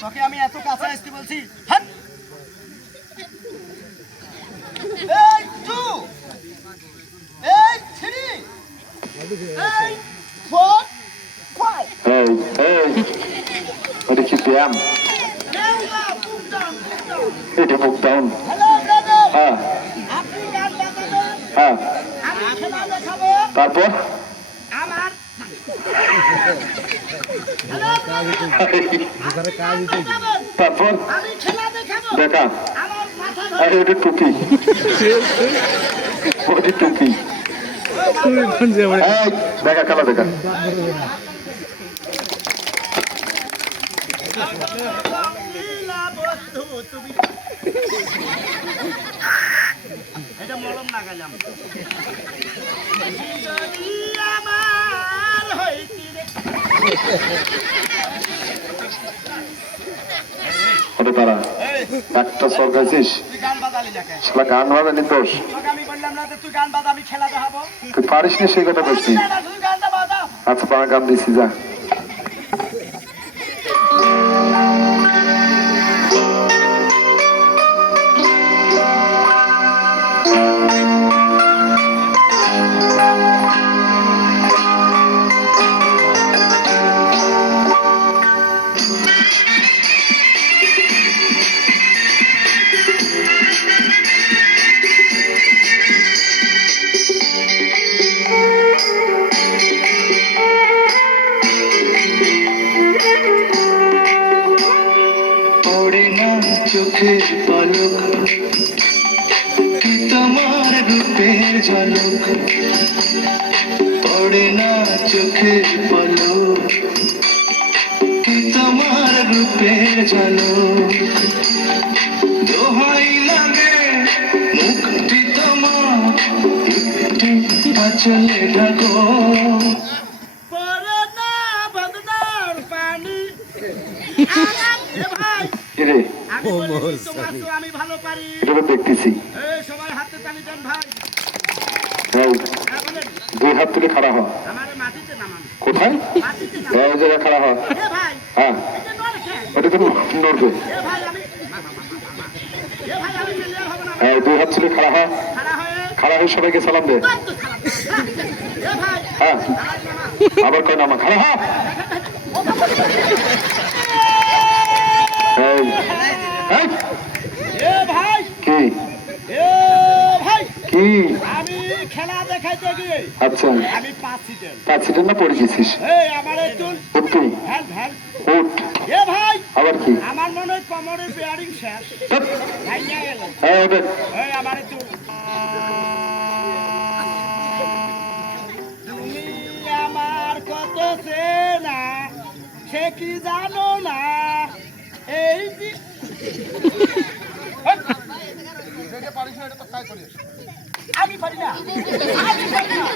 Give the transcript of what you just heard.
তোকে আমি এত কাছে আসতে বলছি। হাট! এই টু, এই থ্রি, এই ফোর, ফাইভ। এটা কি ব্যায়াম? এটা বুক ডাউন। হ্যালো ব্রাদার, হ্যাঁ আপনি গান বাজাবেন, হ্যাঁ, আমি খেলা দেখাবো। তারপর আমার তারপর আমি খেলা দেখাবো। দেখা। আমার মাথা আরে এটা টুপি, ওটা টুপি। এই, দেখা খেলা দেখা। এটা মলম না গেলাম আমার হইতি রে। ওটা তারা একটা সর গাইছিস, তুই গান বাজালি না কেন? সেটা গান হবে নির্দোষ। তোকে আমি বললাম না যে তুই গান বাজা, আমি খেলা দেখাবো। তুই পারিস না সেই কথা বলছি। না, তুই গানটা বাজা। আচ্ছা পাড়া গান দিছি যা। পড়ে না চোখের পলক, কি তোমার রূপের ঝলক। পড়ে না চোখের পলক, কি তোমার রূপের ঝলক। দোহাই লাগে মুখটি তোমার, একটু আঁচলে ঢাকো। পরে না বদনার পানি। এ ভাই, রে আমি বলি তোমার তো আমি ভালো পারি। এটা তো দেখতেছি। এই সবাই হাতে তালি দেন ভাই। এই, হ্যাঁ, বলেন। দুই হাত তুলে খাড়া হ। আমারে মাটিতে নামান, কোথায়? মাটিতে নামান। এই জায়গায় খাড়া হ। এ ভাই, হ্যাঁ, এটা নড়ে কেন? এটা তো নড়বে। এ ভাই আমি মিলিয়ন হব না। এই, দুই হাত তুলে খাড়া হ। খাড়া হয়ে খাড়া হয়ে সবাইকে সালাম দে। কত খারাপ। এ ভাই, হ্যাঁ, আমার নামা। আবার কয় নামা খাড়া হ। এই, এই, এ ভাই, কি এ ভাই, কি? আমি খেলা দেখাইতে গিয়ে আচ্ছা, আমি 5 সিটের। পাঁচ সিটের না পড়ে গেছিস? এই আমার একটু উঠ তুই, ভ্যান ভ্যান। উঠ। এ ভাই, আবার কি? আমার মনে হয় কোমরের বেয়ারিং শেষ। চুপ। ভাইয়া গেল। এই, ওদের। এই আমার একটু তুমি আমার কত চেনা, সে কি জানো না। এই যে- আমি পারি না, আমি পারি না।